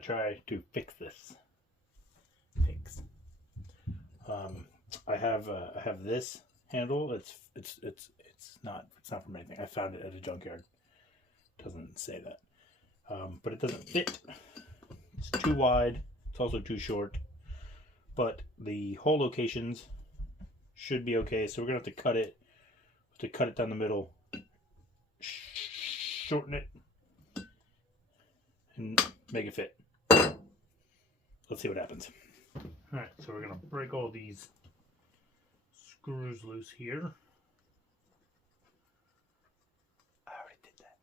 to try to fix this. I have this handle. It's not from anything. I found it at a junkyard. Doesn't say that, but it doesn't fit. It's too wide. It's also too short. But the hole locations should be okay. So we're gonna have to cut it. Down the middle, shorten it, and make it fit. Let's see what happens. All right, so we're gonna break all these screws loose here. I already did that.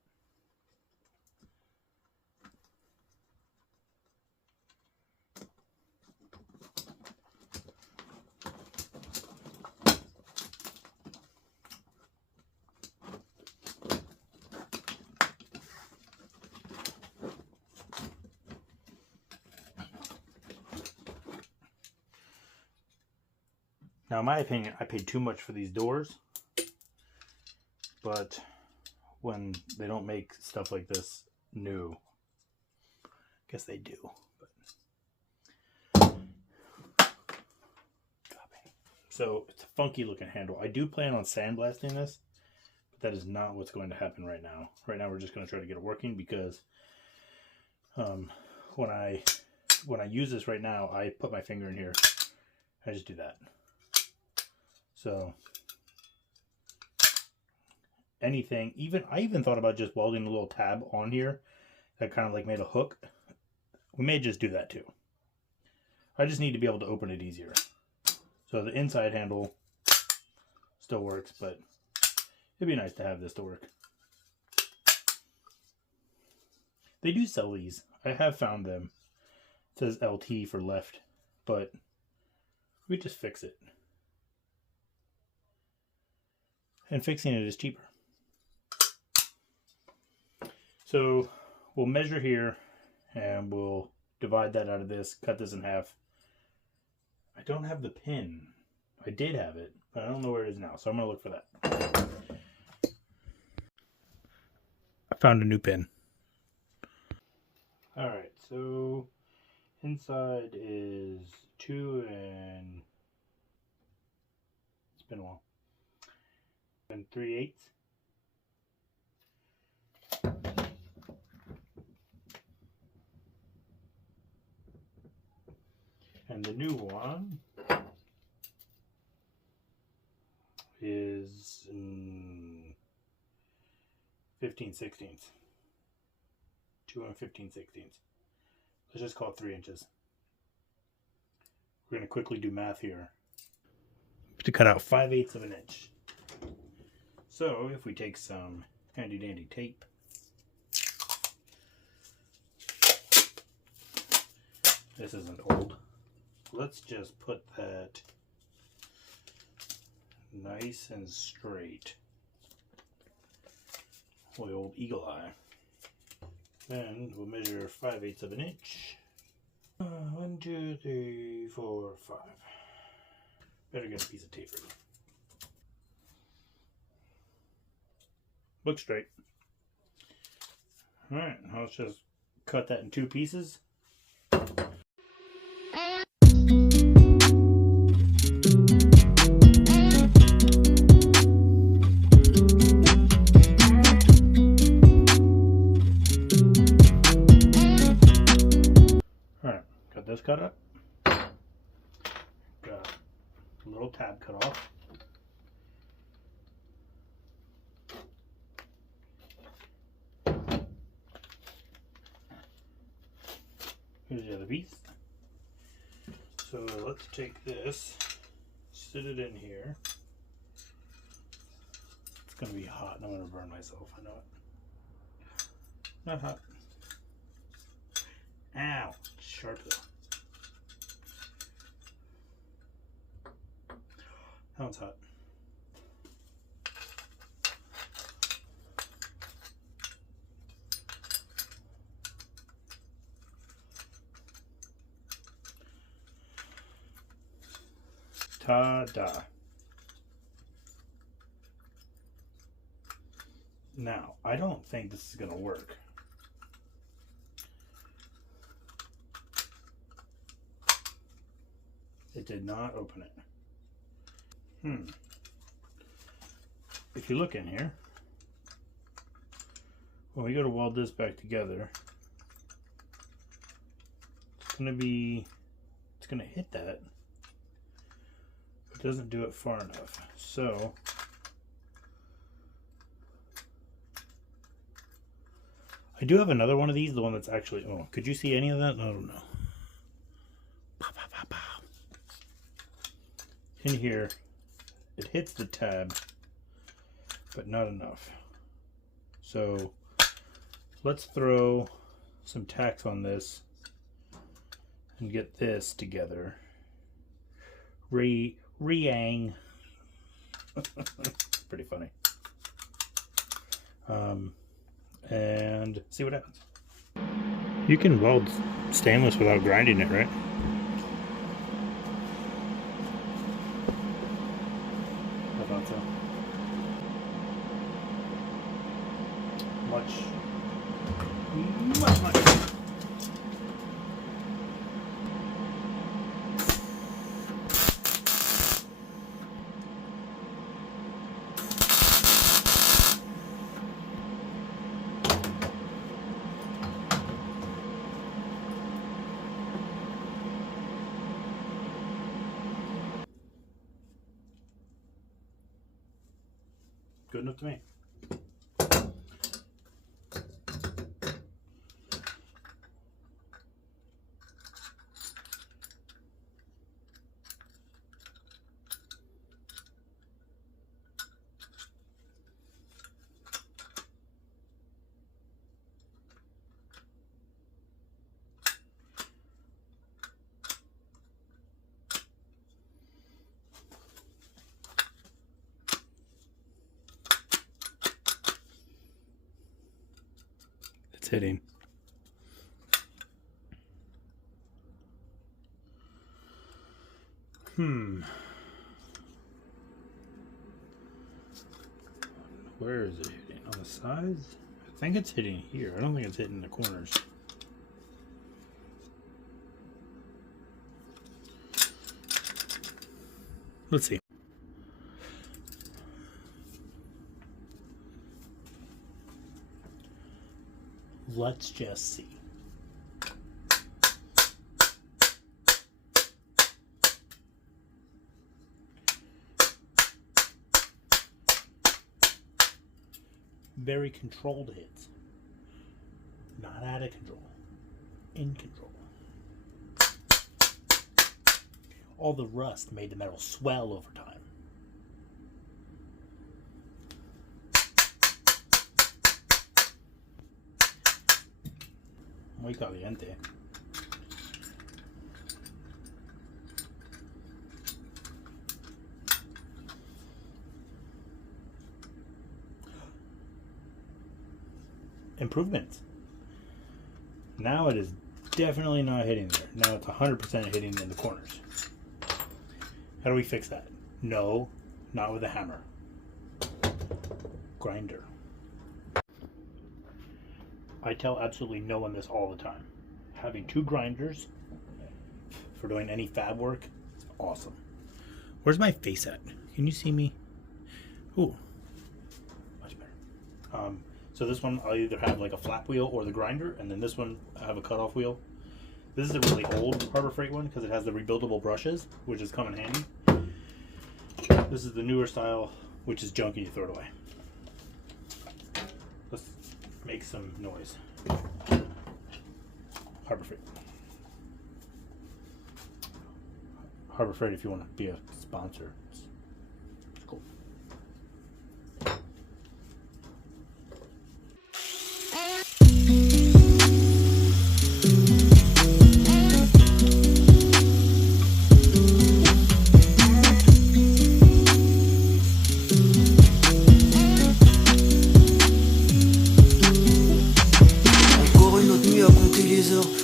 Now, in my opinion, I paid too much for these doors, but when they don't make stuff like this new, I guess they do. But... So it's a funky looking handle. I do plan on sandblasting this, but that is not what's going to happen right now. Right now, we're just going to try to get it working because when I use this right now, I put my finger in here. I just do that. So anything, I even thought about just welding a little tab on here that kind of like made a hook. We may just do that too. I just need to be able to open it easier. So the inside handle still works, but it'd be nice to have this to work. They do sell these. I have found them. It says LT for left, but we just fix it. And fixing it is cheaper. So we'll measure here and we'll divide that out of this, cut this in half. I don't have the pin. I did have it, but I don't know where it is now, so I'm gonna look for that. I found a new pin. All right, so inside is 2 and it's been a while. And 3/8. And the new one is 15/16. 2 and 15/16. Let's just call it 3 inches. We're going to quickly do math here to cut out 5/8 of an inch. So if we take some handy dandy tape, this isn't old, let's just put that nice and straight. The old eagle eye. Then we'll measure 5/8 of an inch. 1, 2, 3, 4, 5. Better get a piece of tape ready. Look straight. Alright, let's just cut that in 2 pieces. Alright, got this cut up. Got a little tab cut off. Here's the other piece. So let's take this, sit it in here. It's gonna be hot and I'm gonna burn myself, I know it. Not hot. Ow, sharp though. That one's hot. Ta-da. Now, I don't think this is going to work. It did not open it. If you look in here, when we go to weld this back together, it's gonna hit that. It doesn't do it far enough. So I do have another one of these, the one that's actually, oh, could you see any of that? I don't know. Pow, pow, pow, pow. In here, it hits the tab, but not enough. So let's throw some tacks on this and get this together. Re-ang. It's pretty funny. And see what happens. You can weld stainless without grinding it, right? I thought so. Much. Good enough to me. It's hitting. Where is it hitting? On the sides? I think it's hitting here. I don't think it's hitting the corners. Let's see. Let's just see. Very controlled hits. Not out of control. In control. All the rust made the metal swell over time. Muy caliente. Improvements. Now it is definitely not hitting there. Now it's 100% hitting in the corners. How do we fix that? No, not with a hammer. Grinder. I tell absolutely no one this all the time. Having 2 grinders for doing any fab work is awesome. Where's my face at? Can you see me? Ooh, much better. So this one I'll either have like a flap wheel or the grinder, and then this one I have a cutoff wheel. This is a really old Harbor Freight one because it has the rebuildable brushes, which has come in handy. This is the newer style, which is junky, you throw it away. Let's make some noise. Harbor Freight. Harbor Freight, if you want to be a sponsor, it's cool.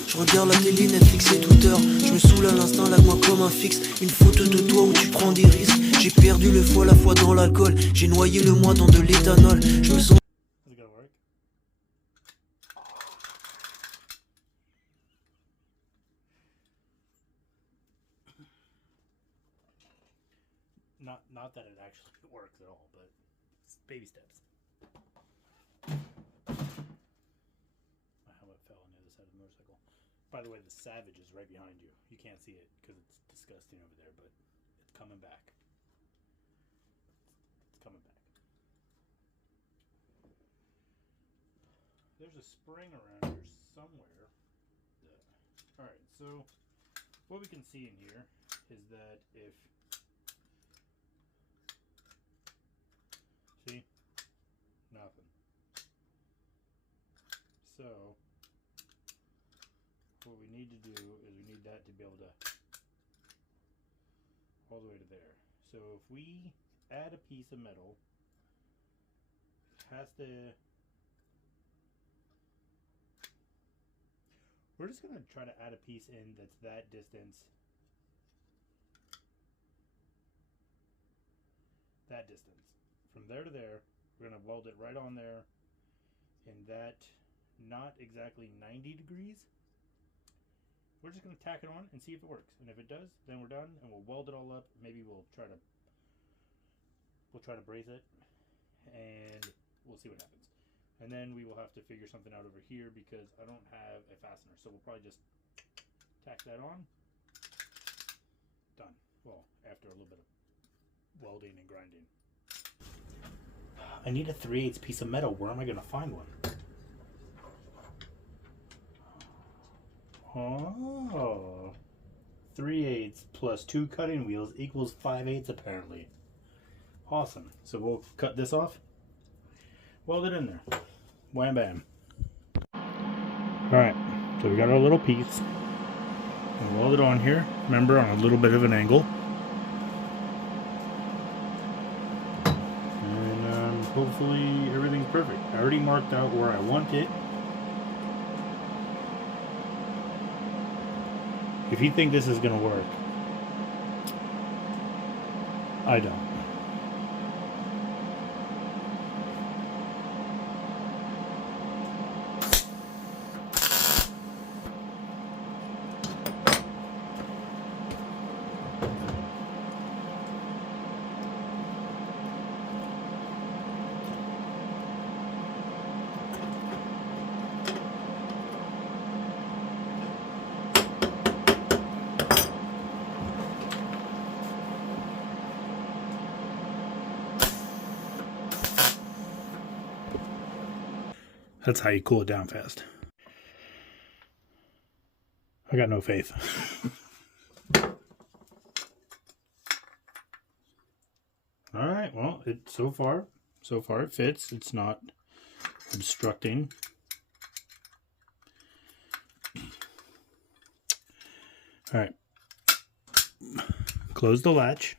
Je regarde la télé, Netflix et Twitter. Je me saoule à l'instant, là moi comme un fixe. Une photo de toi où tu prends des risques. J'ai perdu le foie, la foi dans l'alcool. J'ai noyé le moi dans de l'éthanol. Je me sens... Not that it actually works at all, but it's baby steps. My helmet fell on the other side of the motorcycle. By the way, the Savage is right behind you. You can't see it because it's disgusting over there, but it's coming back. It's coming back. There's a spring around here somewhere. Alright, so what we can see in here is that if... See? Nothing. So, what we need to do is we need that to be able to all the way to there. So if we add a piece of metal, it has to... We're just going to try to add a piece in that's that distance. That distance. From there to there, we're going to weld it right on there in that not exactly 90 degrees. We're just going to tack it on and see if it works. And if it does, then we're done and we'll weld it all up. Maybe we'll try to braze it and we'll see what happens. And then we will have to figure something out over here because I don't have a fastener. So we'll probably just tack that on. Done. Well, after a little bit of welding and grinding. I need a 3/8 piece of metal. Where am I going to find one? Oh. 3/8 plus 2 cutting wheels equals 5/8 apparently. Awesome. So we'll cut this off. Weld it in there. Wham bam. Alright, so we got our little piece. We'll weld it on here. Remember, on a little bit of an angle. And hopefully everything's perfect. I already marked out where I want it. If you think this is going to work, I don't. That's how you cool it down fast. I got no faith. Alright, well, so far it fits. It's not obstructing. Alright. Close the latch.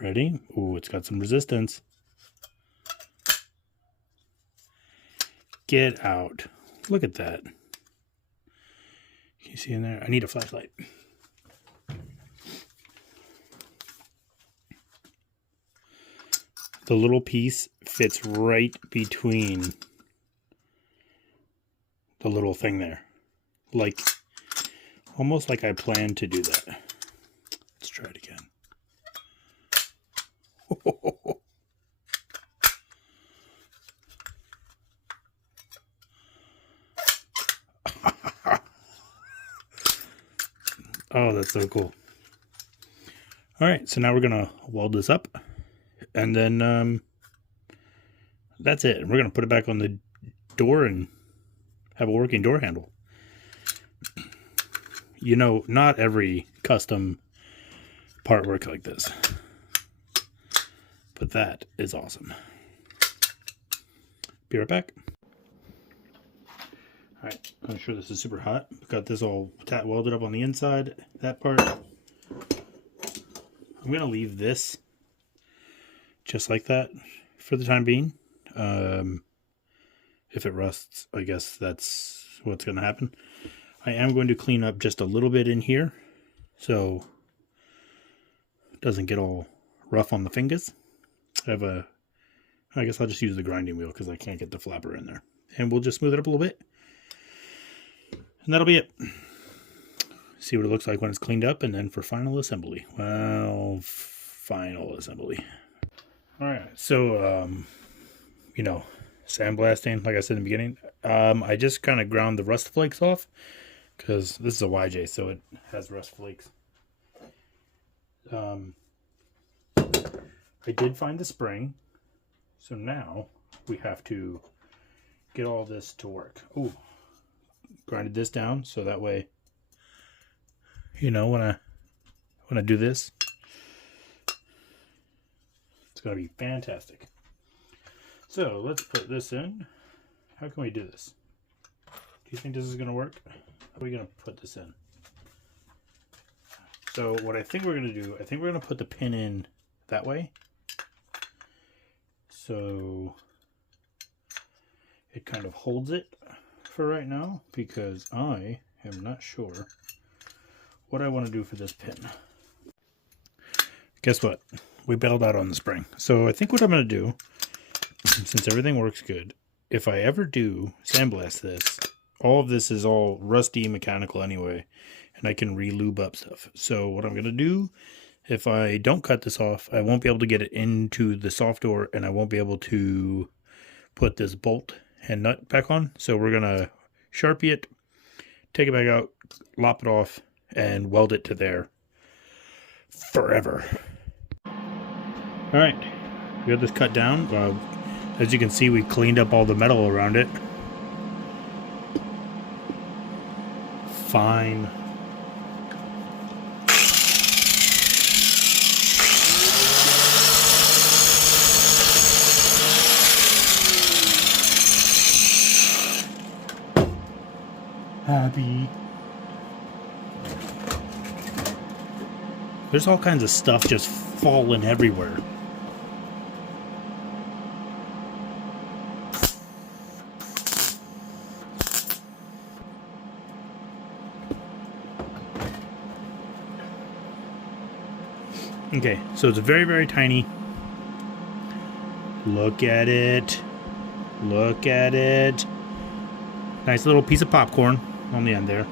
Ready? Ooh, it's got some resistance. Get out. Look at that. Can you see in there? I need a flashlight. The little piece fits right between the little thing there. Like, almost like I planned to do that. Let's try it again. Oh, that's so cool. All right, so now we're going to weld this up. And then that's it. We're going to put it back on the door and have a working door handle. You know, not every custom part works like this. But that is awesome. Be right back. Alright, I'm sure this is super hot. Got this all welded up on the inside, that part. I'm going to leave this just like that for the time being. If it rusts, I guess that's what's going to happen. I am going to clean up just a little bit in here so it doesn't get all rough on the fingers. I guess I'll just use the grinding wheel because I can't get the flapper in there. And we'll just smooth it up a little bit. And that'll be it. see what it looks like when it's cleaned up, and then for final assembly. Well, final assembly. All right, so you know, sandblasting, like I said in the beginning. I just kind of ground the rust flakes off because this is a YJ, so it has rust flakes. I did find the spring, so now we have to get all this to work. Ooh, grinded this down so that way, you know, when I do this, it's gonna be fantastic. So let's put this in. How can we do this? Do you think this is gonna work? How are we gonna put this in? So what I think we're gonna do, I think we're gonna put the pin in that way. So it kind of holds it for right now because I am not sure what I want to do for this pin. Guess what? We bailed out on the spring. So I think what I'm going to do, since everything works good, if I ever do sandblast this, all of this is all rusty mechanical anyway, and I can re-lube up stuff. So what I'm going to do, if I don't cut this off, I won't be able to get it into the soft door, and I won't be able to put this bolt and nut back on. So we're going to Sharpie it, take it back out, lop it off, and weld it to there forever. All right, we got this cut down. As you can see, we cleaned up all the metal around it. Fine. Happy. There's all kinds of stuff just falling everywhere. Okay, so it's very, very tiny. Look at it. Look at it. Nice little piece of popcorn on the end there.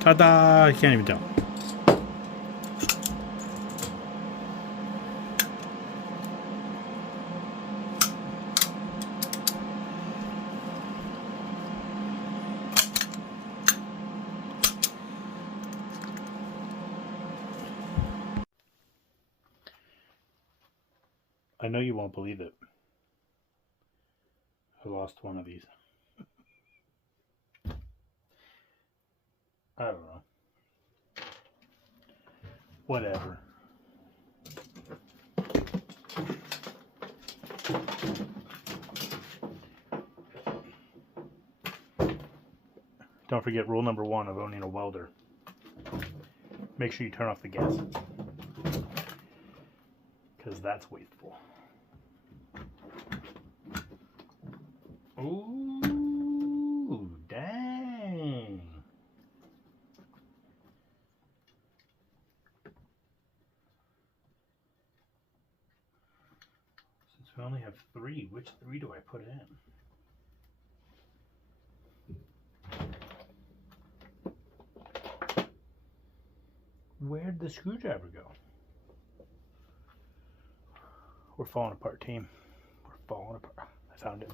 Ta-da! I can't even tell. I know you won't believe it. I lost one of these. I don't know. Whatever. Don't forget rule number 1 of owning a welder. Make sure you turn off the gas. Because that's wasteful. Ooh, dang. Since we only have 3, which 3 do I put in? Where'd the screwdriver go? We're falling apart, team. We're falling apart. I found it.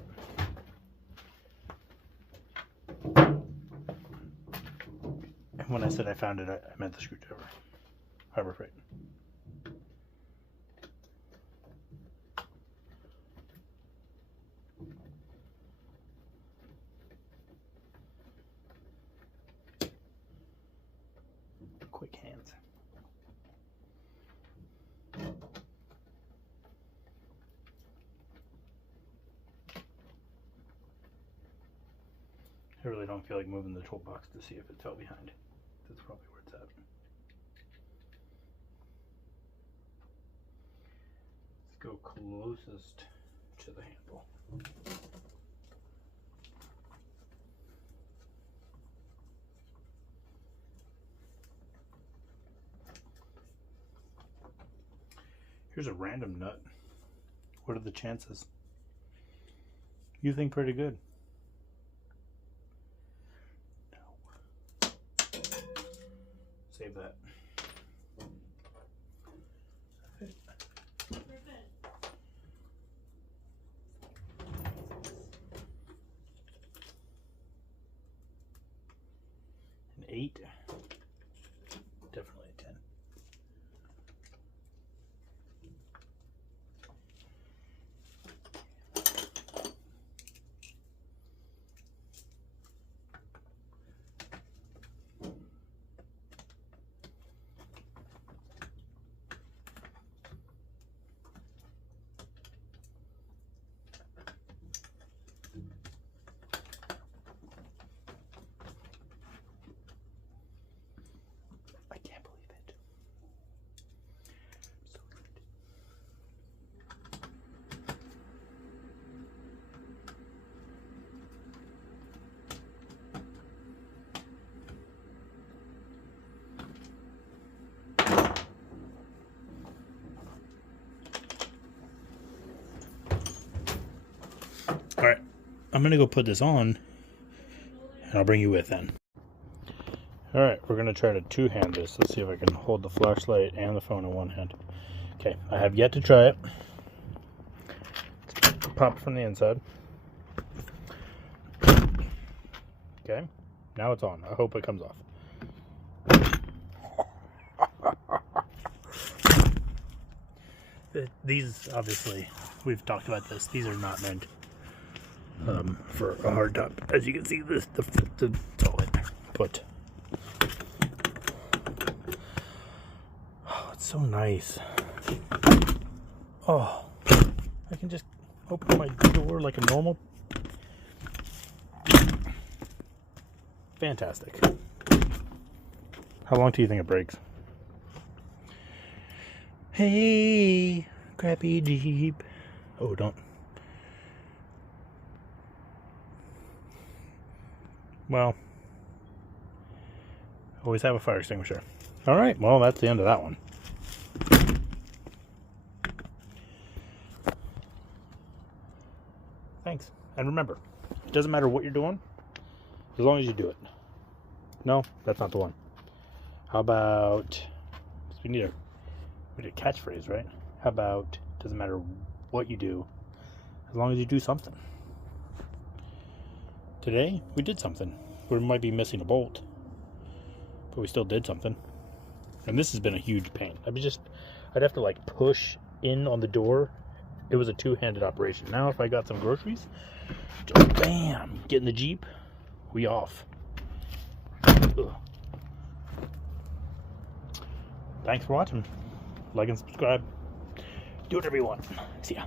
And when I said I found it, I meant the screwdriver. Harbor Freight. Quick hands. I really don't feel like moving the toolbox to see if it fell behind. That's probably where it's at. Let's go closest to the handle. Here's a random nut. What are the chances? You think pretty good. Save that. An 8. Definitely a 10. I can't believe it. So good. All right, I'm gonna go put this on, and I'll bring you with then. All right, we're gonna try to two-hand this. Let's see if I can hold the flashlight and the phone in one hand. Okay, I have yet to try it. Pop from the inside. Okay, now it's on. I hope it comes off. These, obviously, we've talked about this. These are not meant for a hard top. As you can see, this it's all in there. But oh, it's so nice. Oh, I can just open my door like a normal. Fantastic. How long do you think it breaks? Hey, crappy Jeep. Oh, don't. Well, always have a fire extinguisher. All right, well, that's the end of that one. Thanks. And remember, it doesn't matter what you're doing, as long as you do it. No, that's not the one. How about, we need a catchphrase, right? How about, doesn't matter what you do, as long as you do something. Today, we did something. We might be missing a bolt, but we still did something. And this has been a huge pain. I'd have to like push in on the door. It was a two-handed operation. Now if I got some groceries, just bam, get in the Jeep, we off. Ugh. Thanks for watching. Like and subscribe. Do whatever you want. See ya.